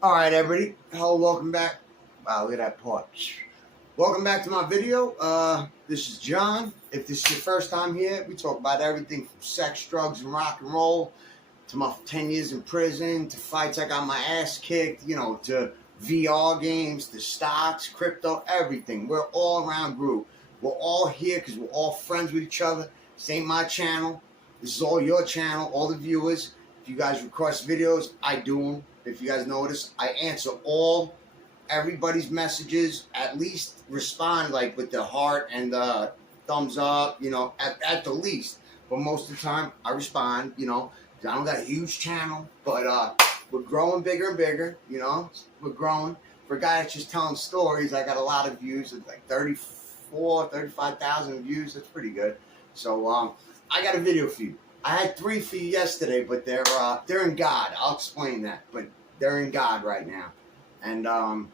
All right, everybody. Hello, welcome back. Wow, look at that porch. Welcome back to my video. This is John. If this is your first time here, we talk about everything from sex, drugs, and rock and roll to my 10 years in prison, to fights I got my ass kicked, to VR games, to stocks, crypto, everything. We're all around group. We're all here because we're all friends with each other. This ain't my channel. This is all your channel, all the viewers. If you guys request videos, I do them. If you guys notice, I answer everybody's messages, at least respond like with the heart and the thumbs up, at the least. But most of the time, I respond, I don't got a huge channel, but we're growing bigger and bigger, we're growing. For a guy that's just telling stories, I got a lot of views, like 35,000 views. That's pretty good. So I got a video for you. I had 3 for you yesterday, but they're in God. I'll explain that, but they're in God right now, and I'll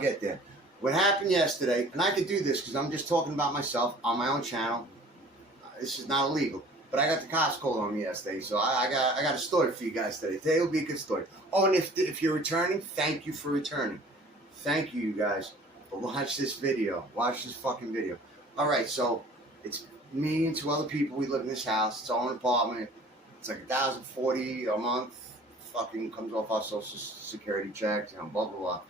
get there. What happened yesterday, and I could do this because I'm just talking about myself on my own channel. This is not illegal, but I got the cops called on me yesterday, so I got a story for you guys today. Today will be a good story. Oh, and if you're returning, thank you for returning. Thank you, you guys. But watch this video. Watch this fucking video. All right, so it's me and 2 other people. We live in this house. It's our own apartment. It's like $1,040 a month. Fucking comes off our social security checks, blah blah blah,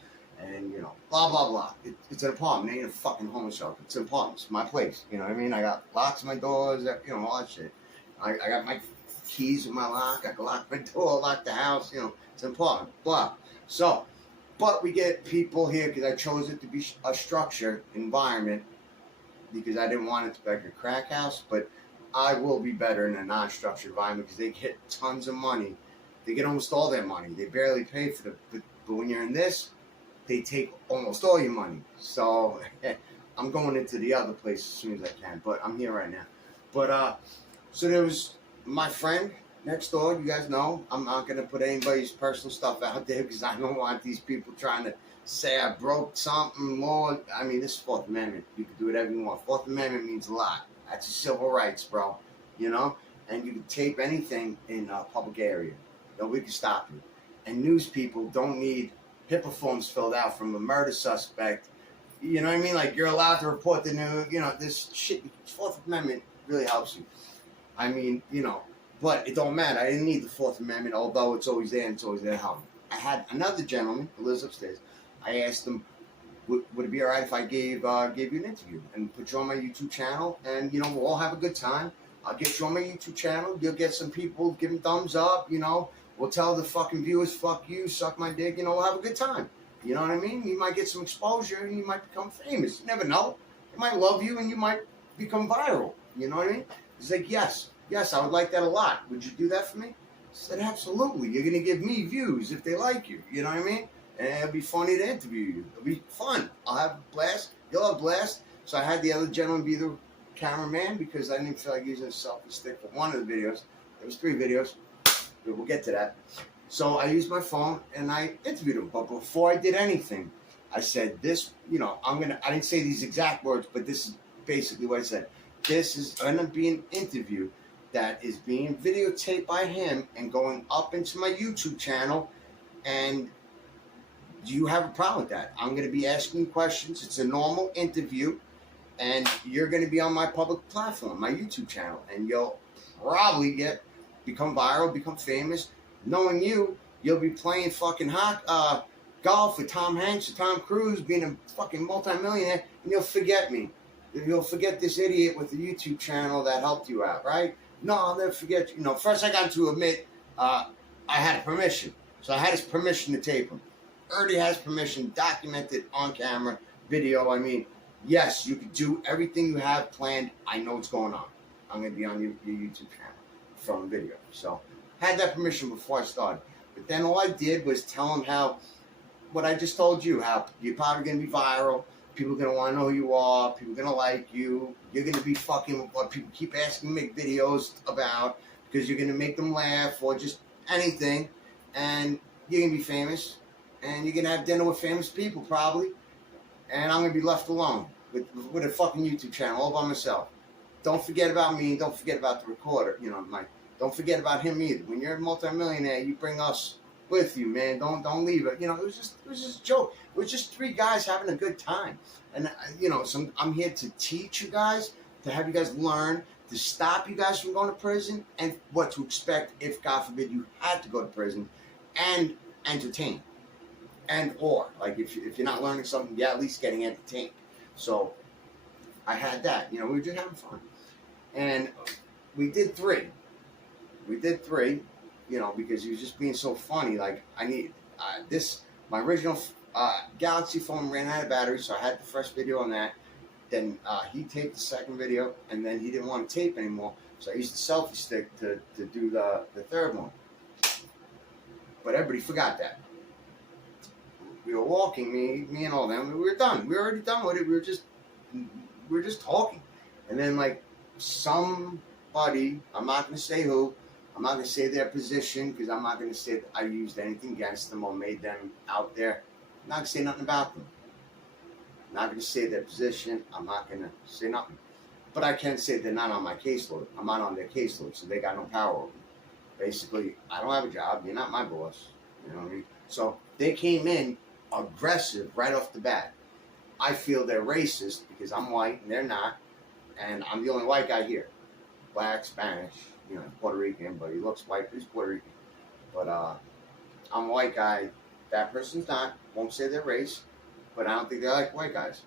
and blah blah blah. It's an apartment. It ain't a fucking homeless shelter. It's an apartment. It's my place. You know what I mean? I got locks on my doors. All that shit. I got my keys with my lock. I can lock my door, lock the house. It's an apartment. Blah. So, but we get people here because I chose it to be a structured environment because I didn't want it to be like a crack house. But I will be better in a non-structured environment because they get tons of money. They get almost all their money. They barely pay for but when you're in this, they take almost all your money. So I'm going into the other place as soon as I can. But I'm here right now. But so there was my friend next door. You guys know I'm not going to put anybody's personal stuff out there because I don't want these people trying to say I broke something more. I mean, this is Fourth Amendment. You can do whatever you want. Fourth Amendment means a lot. That's civil rights, bro. And you can tape anything in a public area. Nobody can stop you. And news people don't need HIPAA forms filled out from a murder suspect. You know what I mean? Like, you're allowed to report the news. This shit, Fourth Amendment really helps you. I mean, but it don't matter. I didn't need the Fourth Amendment, although it's always there and it's always there to help me. I had another gentleman who lives upstairs. I asked him, would it be all right if I gave you an interview and put you on my YouTube channel? And, we'll all have a good time. I'll get you on my YouTube channel. You'll get some people giving thumbs up, We'll tell the fucking viewers, fuck you, suck my dick, we'll have a good time. You know what I mean? You might get some exposure and you might become famous. You never know. They might love you and you might become viral. You know what I mean? He's like, yes, I would like that a lot. Would you do that for me? I said, absolutely. You're going to give me views if they like you. You know what I mean? And it'll be funny to interview you. It'll be fun. I'll have a blast. You'll have a blast. So I had the other gentleman be the cameraman because I didn't feel like using a selfie stick for one of the videos. There was 3 videos. We'll get to that. So I used my phone and I interviewed him. But before I did anything, I said this, I didn't say these exact words, but this is basically what I said. This is going to be an interview that is being videotaped by him and going up into my YouTube channel. And do you have a problem with that? I'm going to be asking questions. It's a normal interview. And you're going to be on my public platform, my YouTube channel. And you'll probably become viral, become famous. Knowing you'll be playing fucking golf with Tom Hanks or Tom Cruise, being a fucking multimillionaire, and you'll forget me. You'll forget this idiot with the YouTube channel that helped you out, right? No, I'll never forget you. First I got to admit I had permission. So I had his permission to tape him. Already has permission, documented on camera, video. I mean, yes, you can do everything you have planned. I know what's going on. I'm going to be on your YouTube channel from a video. So had that permission before I started. But then all I did was tell him what I just told you, how you're probably going to be viral. People are going to want to know who you are. People are going to like you. You're going to be fucking what people keep asking me to make videos about because you're going to make them laugh or just anything. And you're going to be famous. And you're going to have dinner with famous people probably. And I'm going to be left alone with a fucking YouTube channel all by myself. Don't forget about me. Don't forget about the recorder. Don't forget about him either. When you're a multimillionaire, you bring us with you, man. Don't leave it. You know, it was just a joke. It was just three guys having a good time, and you know, I'm here to teach you guys, to have you guys learn, to stop you guys from going to prison, and what to expect if, God forbid, you had to go to prison, and entertain, and or like if you're not learning something, you're at least getting entertained. So I had that. You know, we were just having fun, and we did three. You know, because he was just being so funny. Like, I need this. My original Galaxy phone ran out of battery, so I had the first video on that. Then he taped the second video, and then he didn't want to tape anymore, so I used the selfie stick to do the third one. But everybody forgot that. We were walking, me and all them. We were done. We were already done with it. We were just talking, and then like somebody, I'm not gonna say who. I'm not going to say their position, because I'm not going to say that I used anything against them or made them out there. I'm not going to say nothing about them. I'm not going to say their position. I'm not going to say nothing. But I can say they're not on my caseload. I'm not on their caseload, so they got no power over me. Basically, I don't have a job. You're not my boss. You know what I mean? So they came in aggressive right off the bat. I feel they're racist because I'm white and they're not, and I'm the only white guy here. Black, Spanish, you know, Puerto Rican, but he looks white, but he's Puerto Rican. But I'm a white guy. That person's not. Won't say their race, but I don't think they like white guys.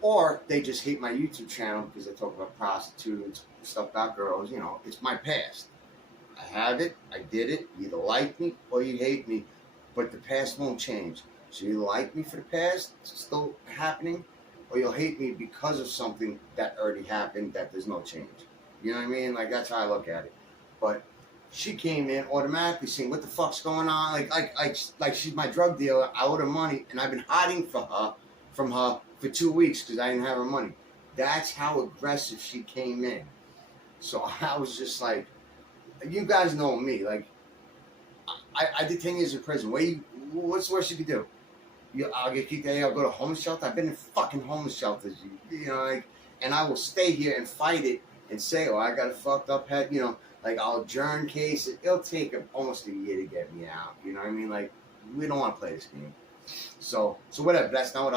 Or they just hate my YouTube channel because I talk about prostitutes, stuff about girls. You know, it's my past. I have it. I did it. You either like me or you hate me, but the past won't change. So you like me for the past, it's still happening, or you'll hate me because of something that already happened that there's no change. You know what I mean? Like, that's how I look at it. But she came in automatically saying, "What the fuck's going on?" Like she's my drug dealer. I owe her money, and I've been hiding from her for 2 weeks because I didn't have her money. That's how aggressive she came in. So I was just like, you guys know me. Like, I did 10 years in prison. What's the worst you could do? I'll get kicked out. I'll go to homeless shelter. I've been in fucking homeless shelters. You know, like, and I will stay here and fight it and say, "Oh, I got a fucked up head." You know, like, I'll adjourn cases. It'll take almost a year to get me out. You know what I mean? Like, we don't want to play this game. So whatever. That's not what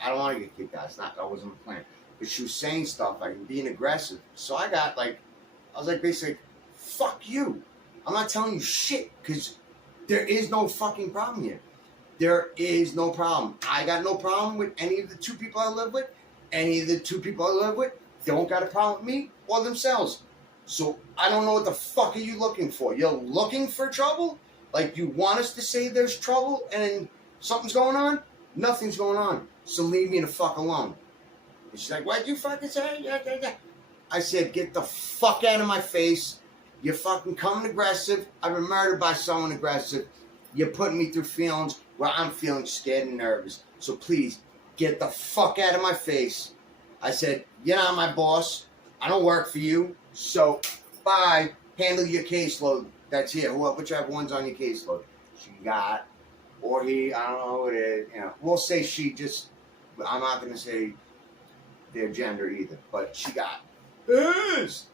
I don't want to get kicked out. That wasn't the plan. But she was saying stuff like being aggressive. So I was like basically, "Fuck you. I'm not telling you shit because there is no fucking problem here. There is no problem. I got no problem with any of the two people I live with. Any of the two people I live with don't got a problem with me or themselves. So I don't know what the fuck are you looking for? You're looking for trouble? Like, you want us to say there's trouble and something's going on? Nothing's going on. So leave me the fuck alone." And she's like, "What'd you fucking say?" Yeah. I said, "Get the fuck out of my face. You're fucking coming aggressive. I've been murdered by someone aggressive. You're putting me through feelings where I'm feeling scared and nervous. So please, get the fuck out of my face." I said, "You're not my boss. I don't work for you. So, bye. Handle your caseload. That's here. Whichever one's on your caseload." She got, or he, I don't know what it is. You know, we'll say she just, I'm not going to say their gender either, but she got pissed.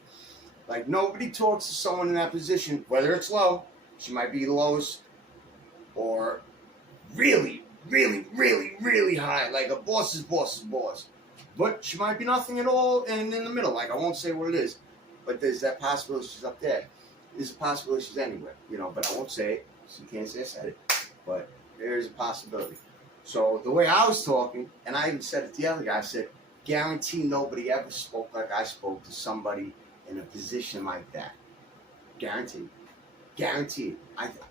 Like, nobody talks to someone in that position, whether it's low, she might be the lowest, or really, really, really, really high, like a boss's boss's boss. But she might be nothing at all and in the middle. Like, I won't say what it is, but there's that possibility she's up there. There's a possibility she's anywhere, you know, but I won't say it. So you can't say I said it, but there is a possibility. So the way I was talking, and I even said it to the other guy, I said, "Guarantee nobody ever spoke like I spoke to somebody in a position like that. Guaranteed. Guaranteed.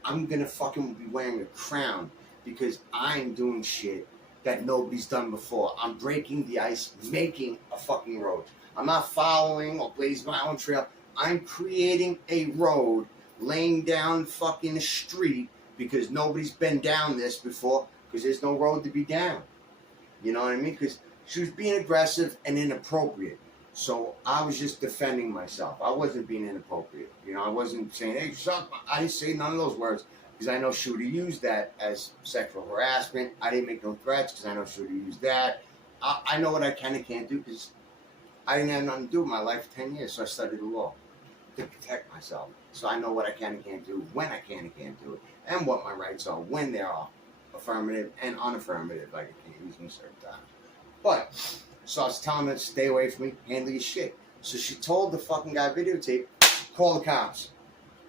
I'm gonna fucking be wearing a crown because I'm doing shit that nobody's done before. I'm breaking the ice, making a fucking road. I'm not following or blazing my own trail. I'm creating a road, laying down fucking a street because nobody's been down this before because there's no road to be down." You know what I mean? Because she was being aggressive and inappropriate. So I was just defending myself. I wasn't being inappropriate. You know, I wasn't saying, "Hey, suck." I didn't say none of those words because I know she would have used that as sexual harassment. I didn't make no threats because I know she would have used that. I know what I can and can't do because I didn't have nothing to do with my life for 10 years, so I studied the law to protect myself. So I know what I can and can't do, when I can and can't do it, and what my rights are when they are affirmative and unaffirmative, like I can't use them certain times. But, so I was telling her to stay away from me, handle your shit. So she told the fucking guy videotape, call the cops.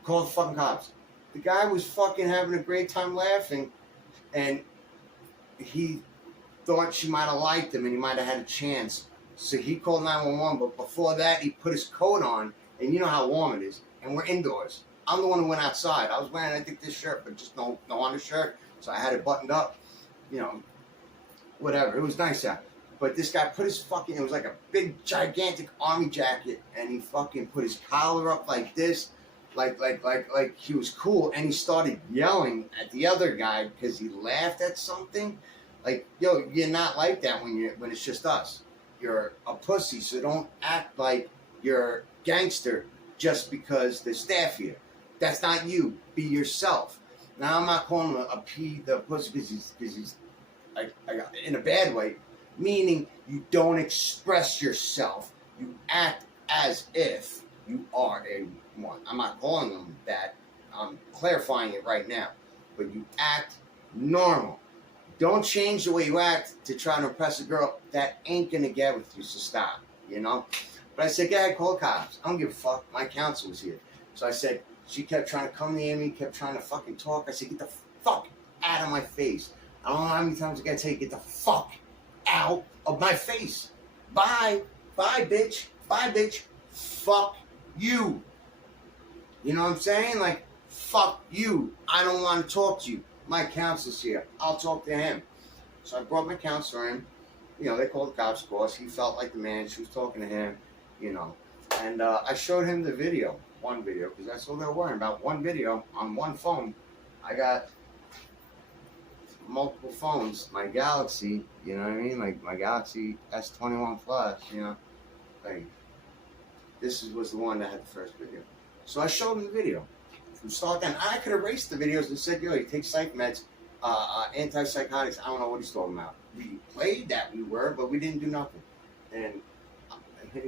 Call the fucking cops. The guy was fucking having a great time laughing, and he thought she might have liked him and he might have had a chance. So he called 911, but before that, he put his coat on, and you know how warm it is, and we're indoors. I'm the one who went outside. I was wearing, I think, this shirt, but just no undershirt, so I had it buttoned up, you know, whatever. It was nice out. But this guy put his fucking, it was like a big, gigantic army jacket, and he fucking put his collar up like this, like he was cool, and he started yelling at the other guy because he laughed at something. Like, yo, you're not like that when it's just us. You're a pussy, so don't act like you're gangster just because there's staff here. That's not you. Be yourself. Now, I'm not calling him the pussy because he's in a bad way, meaning you don't express yourself. You act as if you are a one. I'm not calling him that. I'm clarifying it right now. But you act normal. Don't change the way you act to try to impress a girl. That ain't gonna get with you, so stop, you know? But I said, go ahead, call the cops. I don't give a fuck. My counsel was here. So I said, she kept trying to come near me, kept trying to fucking talk. I said, get the fuck out of my face. I don't know how many times I gotta tell you, get the fuck out of my face. Bye. Bye, bitch. Bye, bitch. Fuck you. You know what I'm saying? Like, fuck you. I don't want to talk to you. My counselor's here. I'll talk to him. So I brought my counselor in. You know, they called the cops, of course. He felt like the man. She was talking to him, you know. And I showed him the video, one video, because that's all they were worrying about. One video on one phone. I got multiple phones. My Galaxy, you know what I mean? Like my Galaxy S21 Plus, you know. Like, this was the one that had the first video. So I showed him the video. From start to end. I could erase the videos and said, yo, he takes psych meds, antipsychotics. I don't know what he's talking about. We played that we were, but we didn't do nothing. And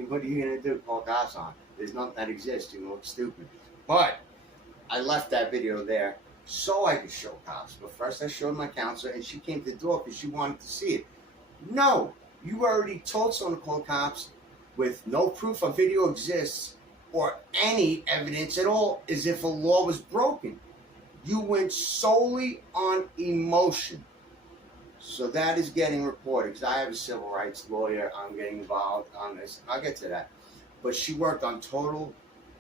what are you going to do? Call cops on. There's nothing that exists. You look stupid. But I left that video there so I could show cops. But first I showed my counselor, and she came to the door because she wanted to see it. No, you already told someone to call cops with no proof a video exists or any evidence at all, as if a law was broken. You went solely on emotion. So that is getting reported, because I have a civil rights lawyer. I'm getting involved on this. I'll get to that. But she worked on total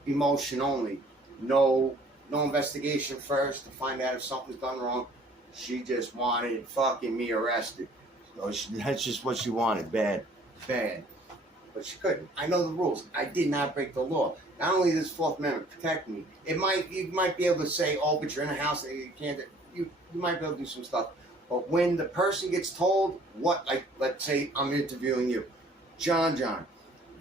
emotion only. No investigation first to find out if something's done wrong. She just wanted fucking me arrested. So that's just what she wanted. Bad. But she couldn't. I know the rules. I did not break the law. Not only does Fourth Amendment protect me, you might be able to say, oh, but you're in a house that you can't. You might be able to do some stuff. But when the person gets told what, like, let's say I'm interviewing you, John,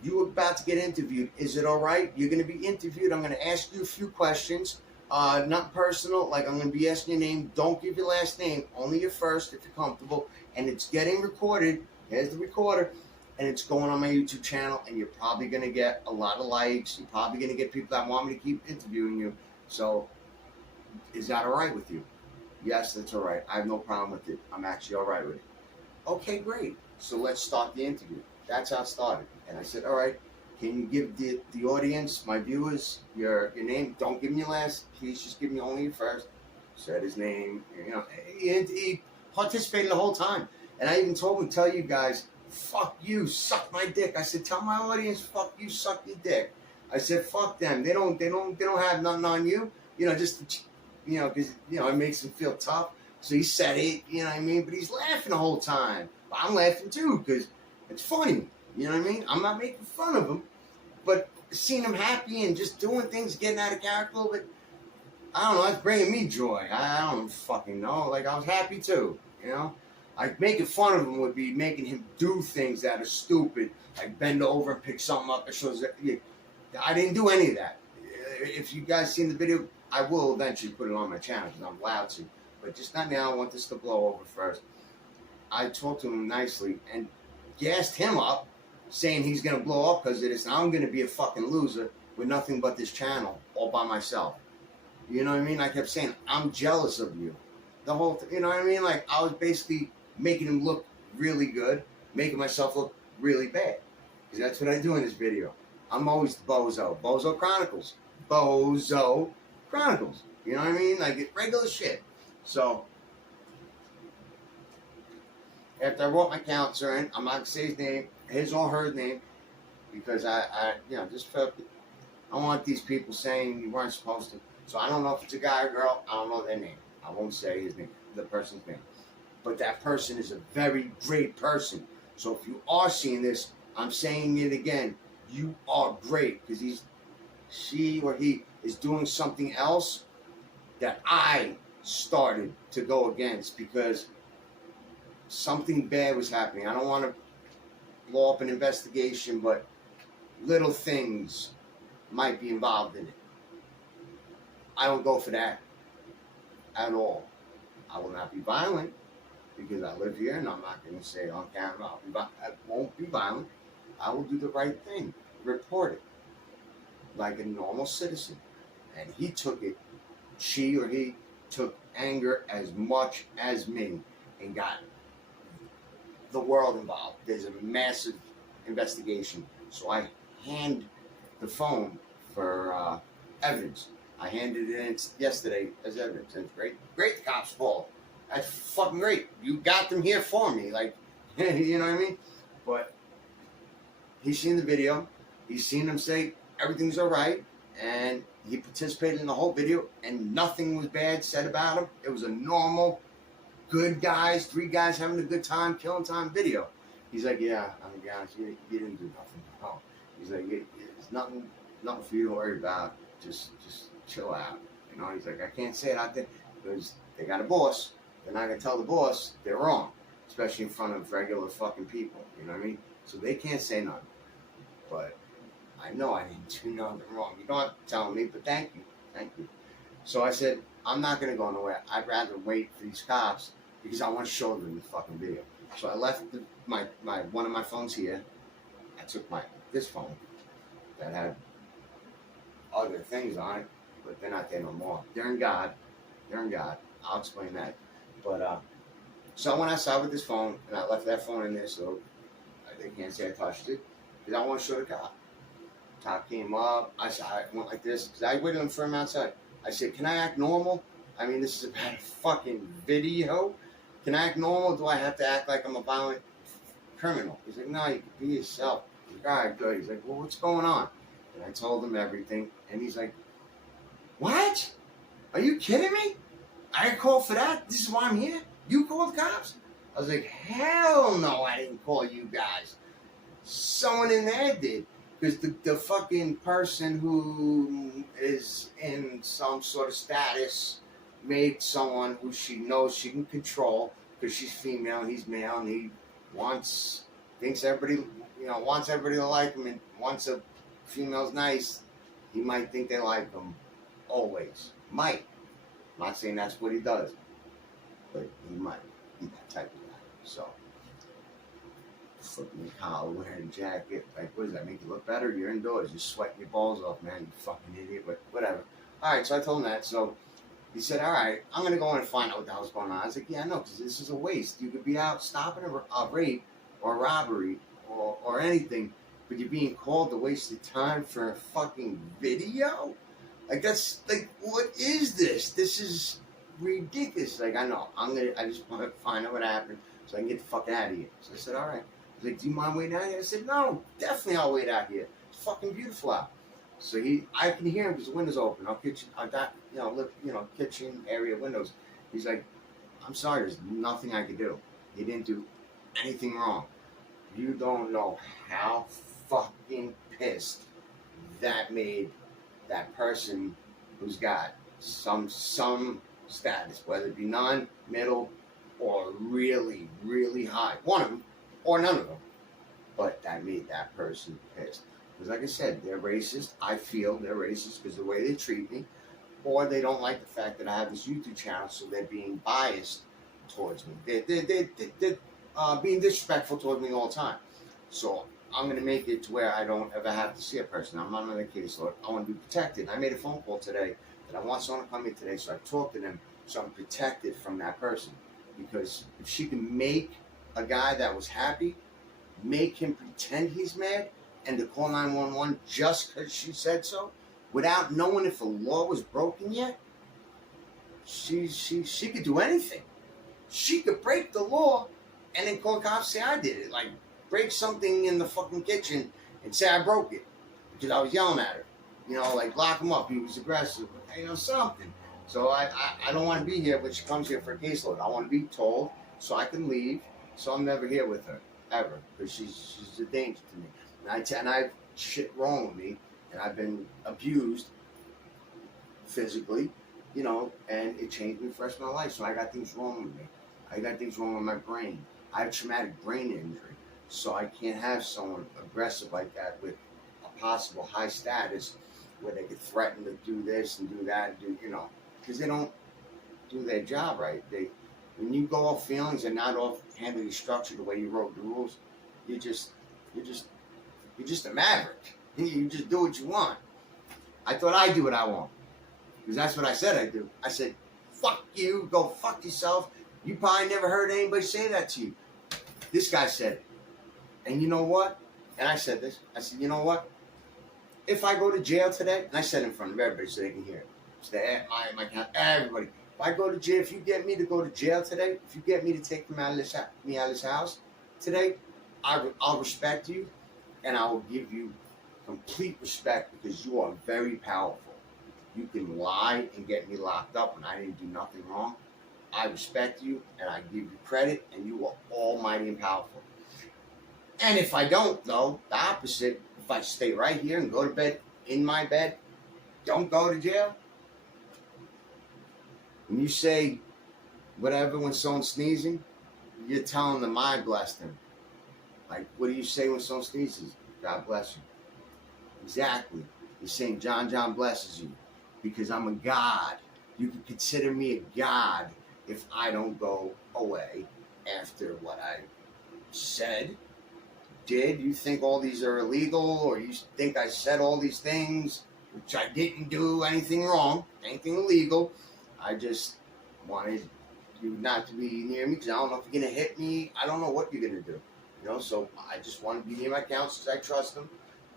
you were about to get interviewed. Is it all right? You're going to be interviewed. I'm going to ask you a few questions. Not personal. Like, I'm going to be asking your name. Don't give your last name. Only your first if you're comfortable. And it's getting recorded. Here's the recorder. And it's going on my YouTube channel, and you're probably going to get a lot of likes. You're probably going to get people that want me to keep interviewing you. So, is that all right with you? Yes, that's all right. I have no problem with it. I'm actually all right with it. Okay, great. So let's start the interview. That's how it started. And I said, all right, can you give the audience, my viewers, your name? Don't give me your last. Please just give me only your first. Said his name. You know, he participated the whole time. And I even told him to tell you guys, fuck you, suck my dick. I said, tell my audience, fuck you, suck your dick. I said, fuck them. They don't have nothing on you. You know, just, you know, because, you know, it makes them feel tough. So he said it, you know what I mean? But he's laughing the whole time. But I'm laughing too, because it's funny. You know what I mean? I'm not making fun of him. But seeing him happy and just doing things, getting out of character a little bit, I don't know, it's bringing me joy. I don't fucking know. Like, I was happy too, you know? Like, making fun of him would be making him do things that are stupid, like bend over and pick something up that shows that. I didn't do any of that. If you guys seen the video, I will eventually put it on my channel because I'm allowed to. But just not now. I want this to blow over first. I talked to him nicely and gassed him up, saying he's going to blow up because of this, and I'm going to be a fucking loser. with nothing but this channel all by myself. You know what I mean? I kept saying, I'm jealous of you. The whole you know what I mean? Like, I was basically making him look really good, making myself look really bad. Because that's what I do in this video. I'm always Bozo. Bozo Chronicles. Bozo Chronicles. You know what I mean? Like, regular shit. So, after I wrote my counselor in, I'm not going to say his name, his or her name, because I just felt, I want these people saying you weren't supposed to. So I don't know if it's a guy or girl. I don't know their name. I won't say his name, the person's name. But that person is a very great person. So if you are seeing this, I'm saying it again. You are great, because she or he is doing something else that I started to go against, because something bad was happening. I don't want to blow up an investigation, but little things might be involved in it. I don't go for that at all. I will not be violent, because I live here, and I'm not going to say on camera, I won't be violent. I will do the right thing. Report it like a normal citizen. And he took it, she or he took anger as much as me, and got the world involved. There's a massive investigation. So I hand the phone for evidence. I handed it in yesterday as evidence. And it's great. Great, the cops called. That's fucking great. You got them here for me. Like, you know what I mean? But he's seen the video. He's seen them say everything's all right. And he participated in the whole video. And nothing was bad said about him. It was a normal, good guys, 3 guys having a good time, killing time video. He's like, yeah, I'm going to be honest, you didn't do nothing. No. He's like, it's nothing for you to worry about. Just chill out. You know, he's like, I can't say it out there because they got a boss. They're not going to tell the boss they're wrong, especially in front of regular fucking people. You know what I mean? So they can't say nothing. But I know I didn't do nothing wrong. You don't have to tell me, but thank you. Thank you. So I said, I'm not going to go nowhere. I'd rather wait for these cops because I want to show them the fucking video. So I left my one of my phones here. I took this phone that had other things on it, but they're not there no more. They're in God. They're in God. I'll explain that. But so I went outside with this phone, and I left that phone in there so they can't say I touched it, because I want to show the cop. Cop came up. I went like this because I waited for him outside. I said, "Can I act normal? I mean, this is about a fucking video. Can I act normal? Do I have to act like I'm a violent criminal?" He's like, "No, you can be yourself." He's like, "All right, good." He's like, "Well, what's going on?" And I told him everything, and he's like, "What? Are you kidding me? I got called for that? This is why I'm here? You called the cops?" I was like, "Hell no, I didn't call you guys. Someone in there did." Because the fucking person who is in some sort of status made someone who she knows she can control, because she's female and he's male, and he thinks everybody, wants everybody to like him, and once a female's nice, he might think they like him. Always. Might. I'm not saying that's what he does, but he might be that type of guy. So, flipping your collar, wearing a jacket, like, what does that make you look better? You're indoors, you're sweating your balls off, man, you fucking idiot, but whatever. Alright, so I told him that, so he said, "Alright, I'm going to go in and find out what the hell's going on." I was like, "Yeah, I know, because this is a waste. You could be out stopping a rape or a robbery or anything, but you're being called to waste your time for a fucking video? Like, that's, like, what is this? This is ridiculous." Like, I know, I just want to find out what happened so I can get the fuck out of here. So I said, "Alright." He's like, "Do you mind waiting out here?" I said, "No, definitely I'll wait out here. It's fucking beautiful out." So I can hear him because the window's open. I got, kitchen area windows. He's like, "I'm sorry, there's nothing I could do. He didn't do anything wrong." You don't know how fucking pissed that made that person who's got some status, whether it be none, middle, or really, really high. One of them, or none of them. But that made that person pissed. Because like I said, they're racist. I feel they're racist because of the way they treat me. Or they don't like the fact that I have this YouTube channel, so they're being biased towards me. They're being disrespectful towards me all the time. So I'm going to make it to where I don't ever have to see a person. I'm not on the caseload. I want to be protected. I made a phone call today that I want someone to come in today, so I talked to them so I'm protected from that person. Because if she can make a guy that was happy, make him pretend he's mad, and to call 911 just because she said so, without knowing if a law was broken yet, she could do anything. She could break the law and then call cops, say I did it. Like, break something in the fucking kitchen and say I broke it because I was yelling at her. You know, like lock him up. He was aggressive. You know, something. So I don't want to be here when she comes here for a caseload. I want to be told so I can leave. So I'm never here with her ever because she's a danger to me. And I've shit wrong with me, and I've been abused physically, you know, and it changed me for the rest of my life. So I got things wrong with me. I got things wrong with my brain. I have traumatic brain injury, so I can't have someone aggressive like that with a possible high status where they could threaten to do this and do that and do, you know, because they don't do their job right. When you go off feelings and not off handling structure the way you wrote the rules, you're just a maverick. You just do what you want. I thought I do what I want. Because that's what I said I do. I said, fuck you, go fuck yourself. You probably never heard anybody say that to you. This guy said it. And you know what? And I said this. I said, you know what? If I go to jail today, and I said it in front of everybody so they can hear it. So I might have everybody. If I go to jail, if you get me to go to jail today, if you get me to take me out of this house today, I'll respect you, and I will give you complete respect because you are very powerful. You can lie and get me locked up when I didn't do nothing wrong. I respect you, and I give you credit, and you are almighty and powerful. And if I don't, though, the opposite, if I stay right here and go to bed in my bed, don't go to jail. When you say whatever when someone's sneezing, you're telling them I blessed them. Like, what do you say when someone sneezes? God bless you. Exactly. You're saying John blesses you because I'm a God. You can consider me a God if I don't go away after what I said, did. You think all these are illegal, or you think I said all these things, which I didn't do anything wrong, anything illegal. I just wanted you not to be near me because I don't know if you're going to hit me. I don't know what you're going to do. You know, so I just want to be near my counselors. I trust them,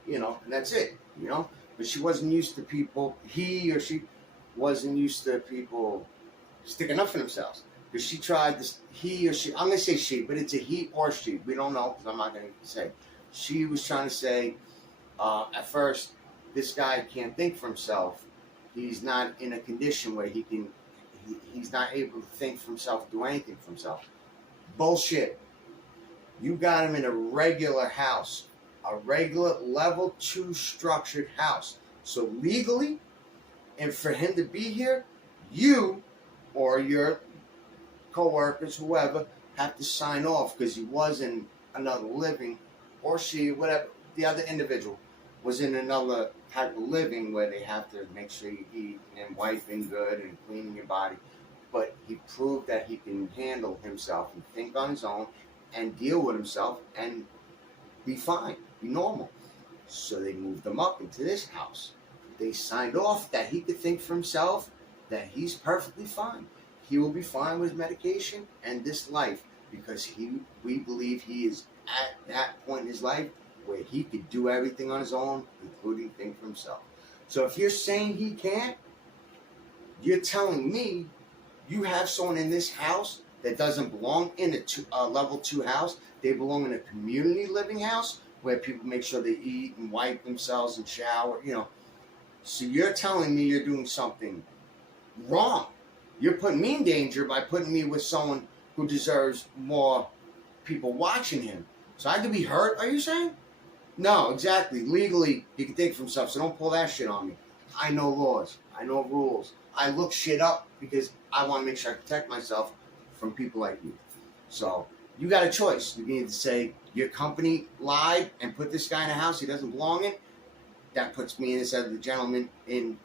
you know, and that's it, you know. But she wasn't used to people, he or she wasn't used to people sticking up for themselves. Because she tried this, he or she, I'm going to say she, but it's a he or she. We don't know because I'm not going to say. She was trying to say, at first, this guy can't think for himself. He's not in a condition where he's not able to think for himself, do anything for himself. Bullshit. You got him in a regular house, a regular level 2 structured house. So legally, and for him to be here, you or your co-workers, whoever, have to sign off because he was in another living, or she, whatever, the other individual was in another type of living where they have to make sure you eat and wiping good and cleaning your body. But he proved that he can handle himself and think on his own and deal with himself and be fine, be normal. So they moved him up into this house. They signed off that he could think for himself, that he's perfectly fine. He will be fine with medication and this life because we believe he is at that point in his life where he could do everything on his own, including think for himself. So if you're saying he can't, you're telling me you have someone in this house that doesn't belong in a level 2 house. They belong in a community living house where people make sure they eat and wipe themselves and shower, you know. So you're telling me you're doing something wrong. You're putting me in danger by putting me with someone who deserves more people watching him. So I could be hurt, are you saying? No, exactly. Legally, he can think for himself, so don't pull that shit on me. I know laws. I know rules. I look shit up because I want to make sure I protect myself from people like you. So you got a choice. You can either say your company lied and put this guy in a house he doesn't belong in. That puts me and this other gentleman in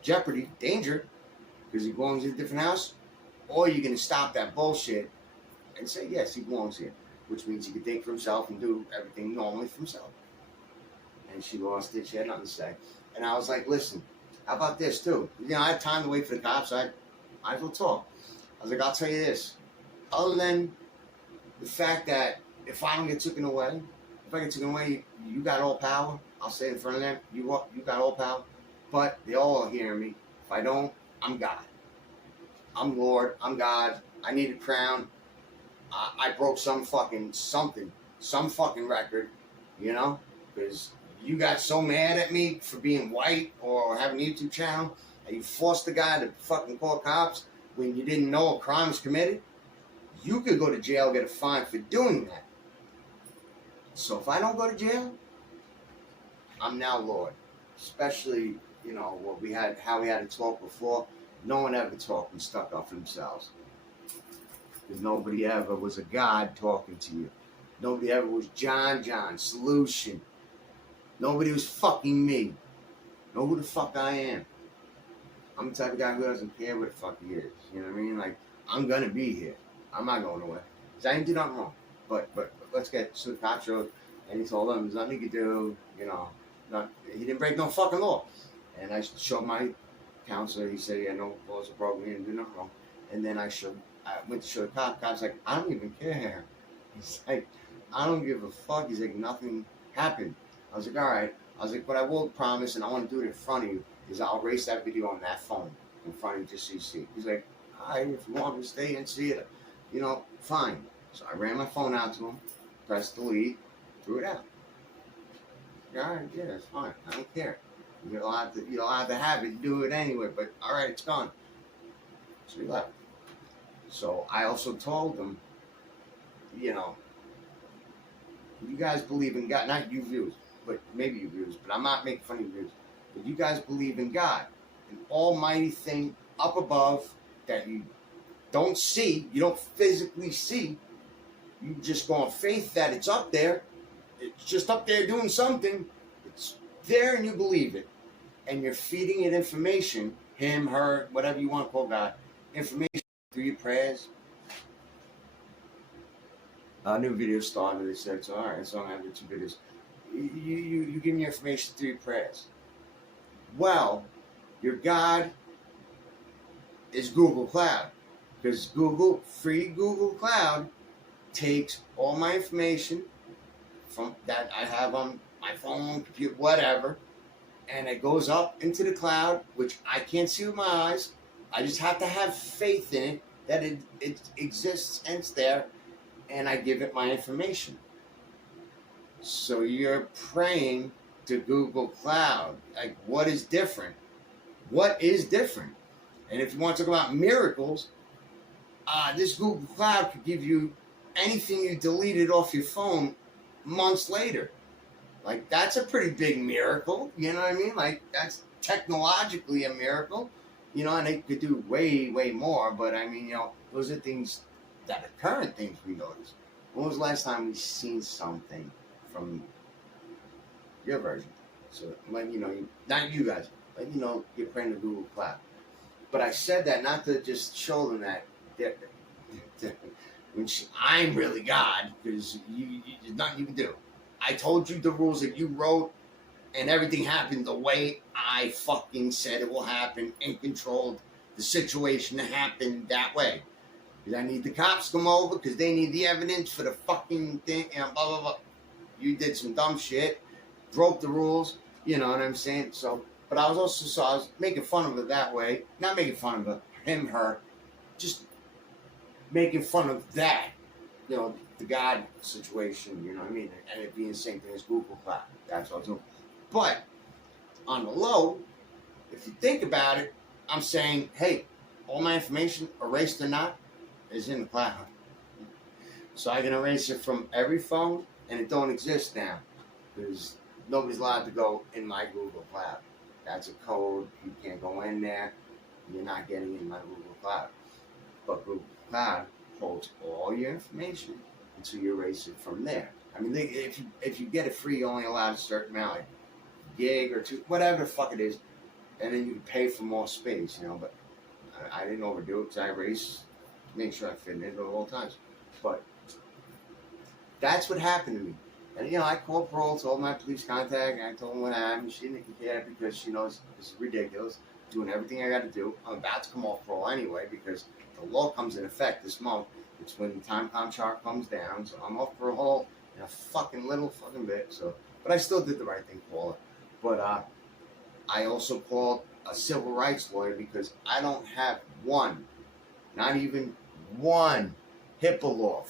jeopardy, danger, because he belongs in a different house. Or you're going to stop that bullshit and say, yes, he belongs here. which means he could think for himself and do everything normally for himself. And she lost it. She had nothing to say. And I was like, listen, how about this too? You know, I had time to wait for the cops. I will talk. I was like, I'll tell you this. Other than the fact that if I don't get taken away, if I get taken away, you got all power. I'll say in front of them, you got all power. But they all are hearing me. If I don't, I'm God. I'm Lord. I'm God. I need a crown. I broke some fucking record, you know, because you got so mad at me for being white or having a YouTube channel, and you forced the guy to fucking call cops when you didn't know a crime was committed. You could go to jail, get a fine for doing that. So if I don't go to jail, I'm now Lord. Especially, you know, how we had to talk before. No one ever talked and stuck up for themselves. Because nobody ever was a God talking to you. Nobody ever was John, solution. Nobody was fucking me. Know who the fuck I am. I'm the type of guy who doesn't care what the fuck he is. You know what I mean? Like, I'm gonna be here. I'm not going away. Because I didn't do nothing wrong. But let's get to the cop show. And he told them there's nothing he could do, you know. He didn't break no fucking law. And I showed my counselor. He said, yeah, no laws are broken. He didn't do nothing wrong. And then I went to show the cop. Cop's like, I don't even care. He's like, I don't give a fuck. He's like, nothing happened. I was like, all right. I was like, but I will promise, and I want to do it in front of you, is I'll erase that video on that phone in front of you just so you see it. He's like, all right, if you want me to stay and see it, you know, fine. So I ran my phone out to him, pressed delete, threw it out. All right, yeah, it's fine. I don't care. You're allowed to have it, do it anyway, but all right, it's gone. So he left. So I also told them, you know, you guys believe in God, not you views, but maybe you views, but I'm not making fun of you views. But you guys believe in God, an almighty thing up above that you don't see, you don't physically see. You just go on faith that it's up there. It's just up there doing something. It's there and you believe it. And you're feeding it information, him, her, whatever you want to call God, information through your prayers. A new video started. They said, so all right, so I'm having 2 videos. You give me information through your prayers. Well, your God is Google Cloud. Because free Google Cloud takes all my information from that I have on my phone, computer, whatever, and it goes up into the cloud, which I can't see with my eyes. I just have to have faith in it, that it exists and it's there, and I give it my information. So you're praying to Google Cloud. Like, what is different? What is different? And if you want to talk about miracles, this Google Cloud could give you anything you deleted off your phone months later. Like, that's a pretty big miracle. You know what I mean? Like, that's technologically a miracle. You know, and they could do way, way more. But, I mean, you know, those are things that are current things we notice. When was the last time we seen something from your version? So, let you know, not you guys, let you know you're praying to Google Cloud. But I said that not to just show them that I'm really God, because there's nothing you can do. I told you the rules that you wrote, and everything happened the way I fucking said it will happen, and controlled the situation to happen that way. Because I need the cops to come over, because they need the evidence for the fucking thing, and blah, blah, blah. You did some dumb shit, broke the rules, you know what I'm saying? So, but I was making fun of it that way. Not making fun of him, her, just making fun of that, you know, the God situation, you know what I mean? And it being the same thing as Google Cloud. That's what I was doing. But on the low, if you think about it, I'm saying, hey, all my information, erased or not, is in the cloud. So I can erase it from every phone, and it don't exist now, because nobody's allowed to go in my Google Cloud. That's a code. You can't go in there. You're not getting in my Google Cloud. But Google Cloud holds all your information until you erase it from there. I mean, if you get it free, you're only allowed a certain amount, like gig or 2, whatever the fuck it is, and then you can pay for more space, you know. But I didn't overdo it, because I erased to make sure I fit in it at all times. But That's what happened to me. And I called parole, told my police contact, and I told them what happened. She didn't care because she knows this is ridiculous. Doing everything I got to do. I'm about to come off parole anyway because the law comes in effect this month. It's when the time contract comes down, so I'm off parole in a fucking little fucking bit. So, but I still did the right thing, call it. But I also called a civil rights lawyer because I don't have one, not even one HIPAA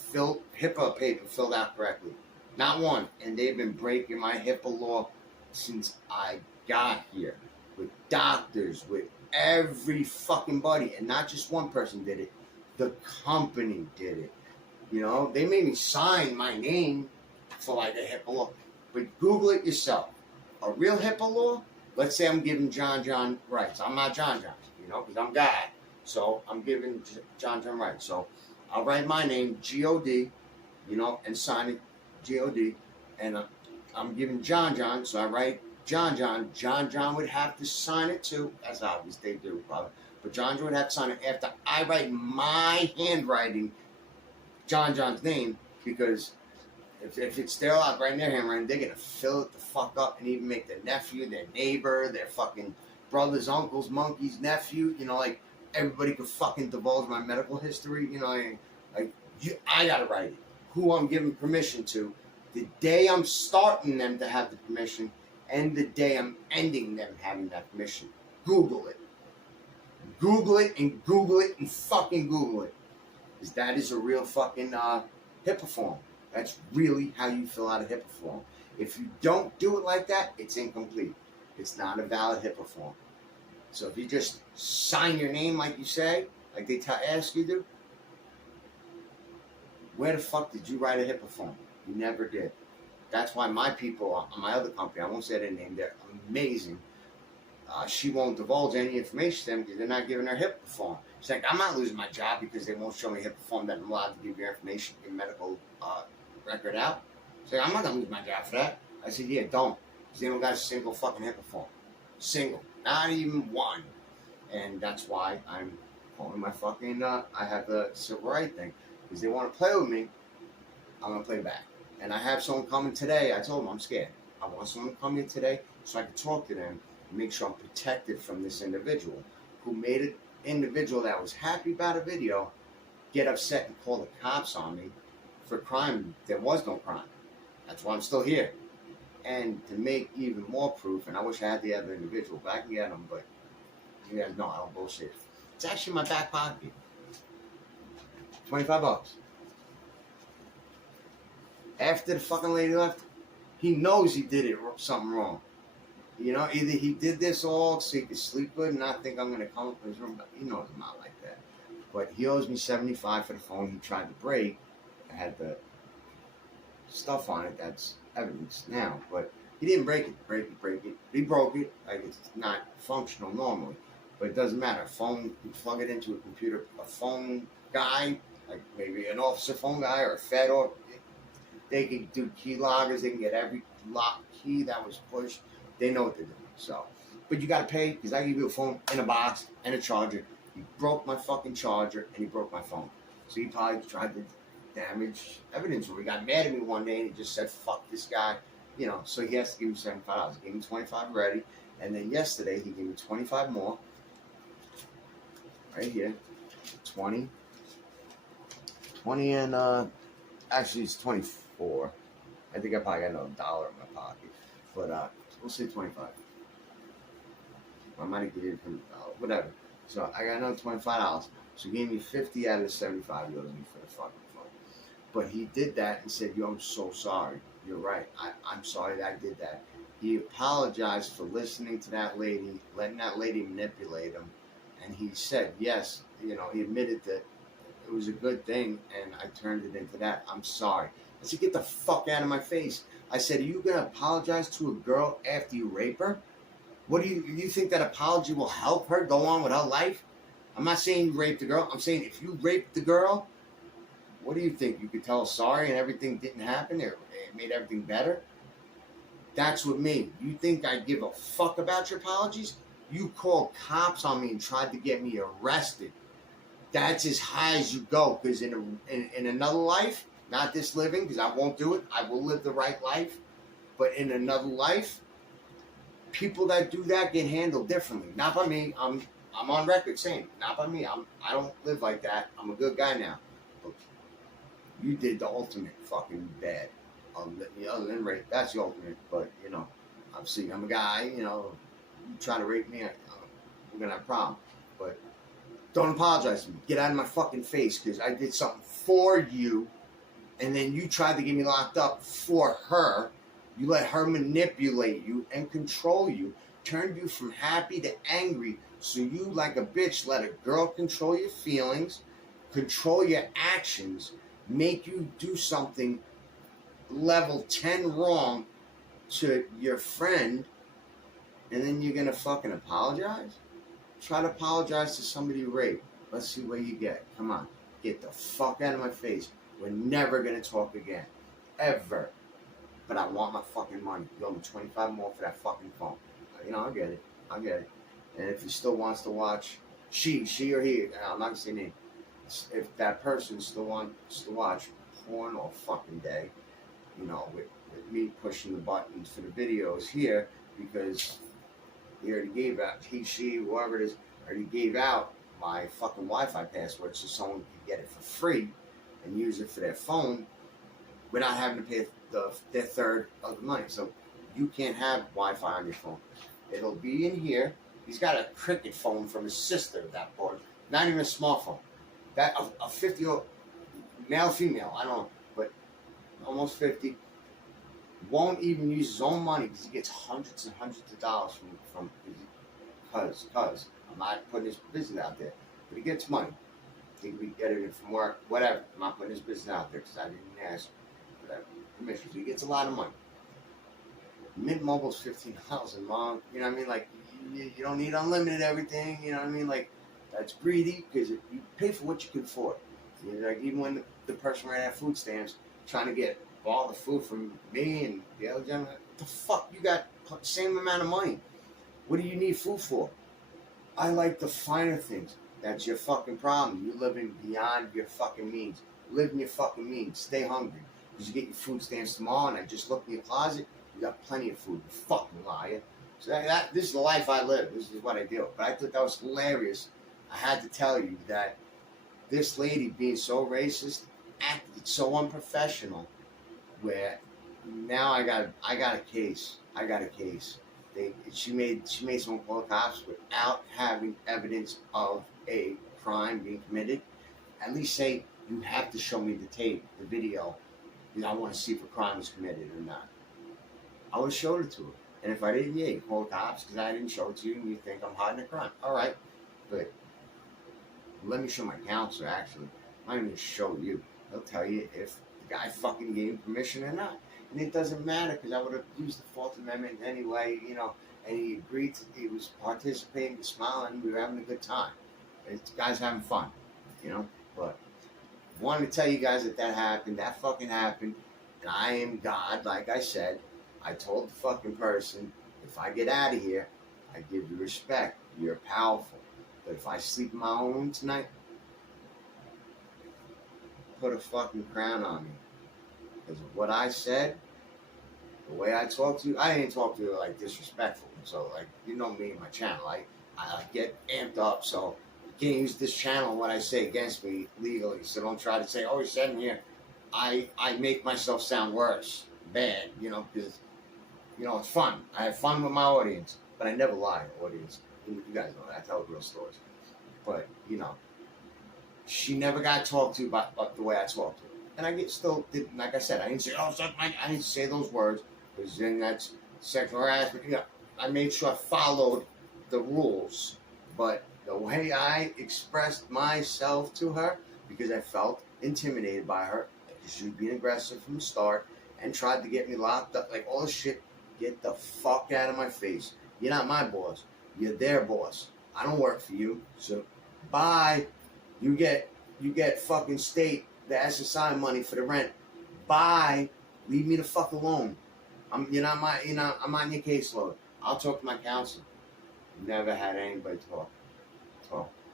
paper filled out correctly. Not one. And they've been breaking my HIPAA law since I got here. With doctors, with every fucking buddy. And not just one person did it. The company did it. They made me sign my name for like a HIPAA law. But Google it yourself. A real HIPAA law, let's say I'm giving John rights. I'm not John, because I'm God. So I'm giving John rights. So I'll write my name, G-O-D, and sign it, G-O-D. And I'm giving John, so I write John. John would have to sign it too. That's obvious, they do probably. But John would have to sign it after I write my handwriting, John's name, because if it's their lot right in their handwriting, they're going to fill it the fuck up and even make their nephew, their neighbor, their fucking brothers, uncles, monkeys, nephew, like everybody could fucking divulge my medical history, I got to write it. Who I'm giving permission to, the day I'm starting them to have the permission, and the day I'm ending them having that permission. Google it. Google it and Google it and fucking Google it. Because that is a real fucking HIPAA form. That's really how you fill out a HIPAA form. If you don't do it like that, it's incomplete. It's not a valid HIPAA form. So if you just sign your name like you say, like they ask you to, where the fuck did you write a HIPAA form? You never did. That's why my people on my other company, I won't say their name, they're amazing. She won't divulge any information to them because they're not giving her HIPAA form. She's like, I'm not losing my job because they won't show me a HIPAA form that I'm allowed to give your information, your medical record out. She's like, I'm not going to lose my job for that. I said, yeah, don't. Because they don't got a single fucking HIPAA form. Single. Not even one. And that's why I'm calling my fucking, I have the civil rights thing. Because they want to play with me, I'm going to play back. And I have someone coming today. I told them I'm scared. I want someone to come here today so I can talk to them and make sure I'm protected from this individual who made an individual that was happy about a video get upset and call the cops on me for a crime. There was no crime. That's why I'm still here. And to make even more proof, and I wish I had the other individual, but I can get him, but you guys know I don't bullshit. It's actually in my back pocket. $25. After the fucking lady left, he knows he did something wrong. Either he did this all so he could sleep good and not think I'm going to come up to his room, but he knows I'm not like that. But he owes me $75 for the phone he tried to break. I had the stuff on it that's evidence now, but he didn't break it. He broke it. Like, it's not functional normally, but it doesn't matter. A phone, you plug it into a computer, a phone guy, like maybe an officer phone guy or a Fed, or they can do key loggers. They can get every lock key that was pushed. They know what they're doing. So, but you got to pay because I give you a phone in a box and a charger. He broke my fucking charger and he broke my phone. So he probably tried to damage evidence. Or he got mad at me one day and he just said, "Fuck this guy," So he has to give me $75. He gave me $25 already, and then yesterday he gave me $25 more. Right here, 20, and actually it's 24. I think I probably got another $1 in my pocket, but we'll say 25. I might have given him whatever. So I got another $25. So he gave me 50 out of the 75 he owes me for the fucking phone. But he did that and said, "Yo, I'm so sorry. You're right. I'm sorry that I did that." He apologized for listening to that lady, letting that lady manipulate him. And he said, yes, he admitted that it was a good thing and I turned it into that. I'm sorry. I said, get the fuck out of my face. I said, are you going to apologize to a girl after you rape her? What do you think that apology will help her go on with her life? I'm not saying you raped the girl. I'm saying if you raped the girl, what do you think? You could tell her sorry and everything didn't happen? Or it made everything better? That's with me. You think I give a fuck about your apologies? You called cops on me and tried to get me arrested. That's as high as you go. Because in another life, Not this living, because I won't do it. I will live the right life. But in another life, people that do that get handled differently. Not by me. I'm on record saying, not by me. I don't live like that. I'm a good guy now. But you did the ultimate fucking bad. Other than rape, that's the ultimate. But obviously I'm a guy. You try to rape me, we're gonna have a problem. But don't apologize to me. Get out of my fucking face, because I did something for you, and then you tried to get me locked up for her. You let her manipulate you and control you, turned you from happy to angry. So you, like a bitch, let a girl control your feelings, control your actions, make you do something level 10 wrong to your friend, and then you're gonna fucking apologize? Try to apologize to somebody you raped. Let's see what you get. Come on. Get the fuck out of my face. We're never gonna talk again. Ever. But I want my fucking money. You owe me 25 more for that fucking phone. I'll get it. I'll get it. And if he still wants to watch, she or he, I'm not gonna say name. If that person still wants to watch porn all fucking day, with me pushing the buttons for the videos here, because he already gave out, she, whoever it is, already gave out my fucking Wi-Fi password so someone could get it for free and use it for their phone without having to pay their third of the money. So you can't have Wi-Fi on your phone. It'll be in here. He's got a cricket phone from his sister, that board. Not even a smartphone. That a 50-year-old male, female, I don't know, but almost 50. Won't even use his own money because he gets hundreds and hundreds of dollars from cuz I'm not putting his business out there, but he gets money. He could be getting it from work, whatever. I'm not putting his business out there because I didn't ask for that permission. So he gets a lot of money. Mint Mobile's $15 a month. You know what I mean? Like, you don't need unlimited everything. You know what I mean? Like, that's greedy because you pay for what you can afford. Like, even when the person ran out of food stamps, trying to get all the food from me and the other gentleman, what the fuck? You got the same amount of money. What do you need food for? I like the finer things. That's your fucking problem. You're living beyond your fucking means. Live in your fucking means. Stay hungry. Because you get your food stamps tomorrow, and I just looked in your closet, you got plenty of food. You fucking liar. So this is the life I live. This is what I do. But I thought that was hilarious. I had to tell you that this lady being so racist acted so unprofessional, where now I got a case. She made someone call the cops without having evidence of a crime being committed. At least say, you have to show me the tape, the video, because I want to see if a crime was committed or not. I would have showed it to her. And if I didn't, yeah, you call the cops because I didn't show it to you and you think I'm hiding a crime. All right. But let me show my counselor, actually. I'm not going to show you. He'll tell you if the guy fucking gave him permission or not. And it doesn't matter because I would have used the Fourth Amendment anyway, and he agreed he was participating, smiling, we were having a good time. The guy's having fun, but I wanted to tell you guys that happened, that fucking happened, and I am God, like I said. I told the fucking person, if I get out of here, I give you respect, you're powerful, but if I sleep in my own room tonight, put a fucking crown on me. Because of what I said, the way I talk to you, I didn't talk to you like disrespectful. So, like, you know me and my channel. I get amped up, so you can't use this channel and what I say against me legally. So don't try to say, oh, he's sitting here. I make myself sound worse, bad, because, it's fun. I have fun with my audience, but I never lie, audience. You guys know that. I tell real stories. But, she never got talked to about the way I talk to her. And I like I said, I didn't say, oh, I didn't say those words, because then that's sexual harassment. I made sure I followed the rules. But the way I expressed myself to her, because I felt intimidated by her, because she was being aggressive from the start, and tried to get me locked up, like all this shit, get the fuck out of my face. You're not my boss. You're their boss. I don't work for you. So, bye. You get fucking state, the SSI money for the rent. Bye. Leave me the fuck alone. I'm on your caseload. I'll talk to my counselor. Never had anybody talk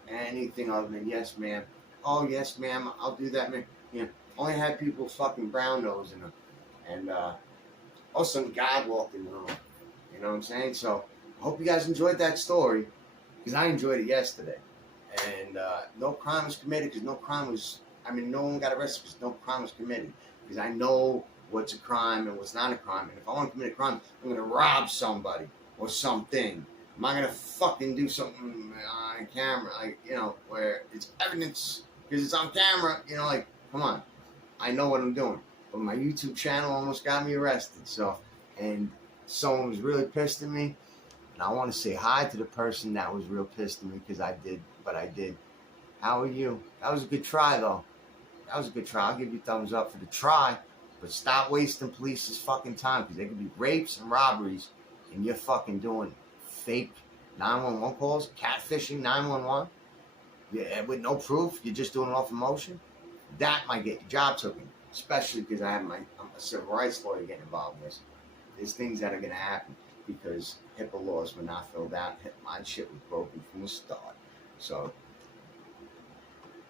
anything other than, yes, ma'am, oh yes, ma'am, I'll do that, man. You know, only had people fucking brown nosing them, and all of a sudden God walked in the room. You know what I'm saying? So I hope you guys enjoyed that story, because I enjoyed it yesterday. And no crime was committed, because no crime was. I mean, no one got arrested because no crime was committed. Because I know what's a crime and what's not a crime. And if I want to commit a crime, I'm gonna rob somebody or something. Am I gonna fucking do something on camera, like, you know, where it's evidence because it's on camera? You know, like, come on, I know what I'm doing. But my YouTube channel almost got me arrested. So, and someone was really pissed at me, and I want to say hi to the person that was real pissed at me, because I did, but I did. How are you? That was a good try, though. That was a good try. I'll give you thumbs up for the try, but stop wasting police's fucking time, because there could be rapes and robberies, and you're fucking doing fake 911 calls, catfishing 911, yeah, with no proof. You're just doing it off emotion. That might get your job taken, especially because I'm a civil rights lawyer getting involved in this. There's things that are going to happen because HIPAA laws were not filled out. My shit was broken from the start. So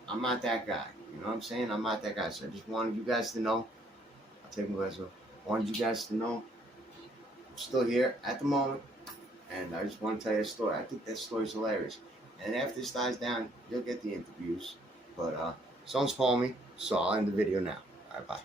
I'm not that guy. You know what I'm saying? I'm not that guy. So I just wanted you guys to know. I'll take my guys off. I wanted you guys to know I'm still here at the moment. And I just want to tell you a story. I think that story's hilarious. And after this dies down, you'll get the interviews. But someone's calling me, so I'll end the video now. All right, bye.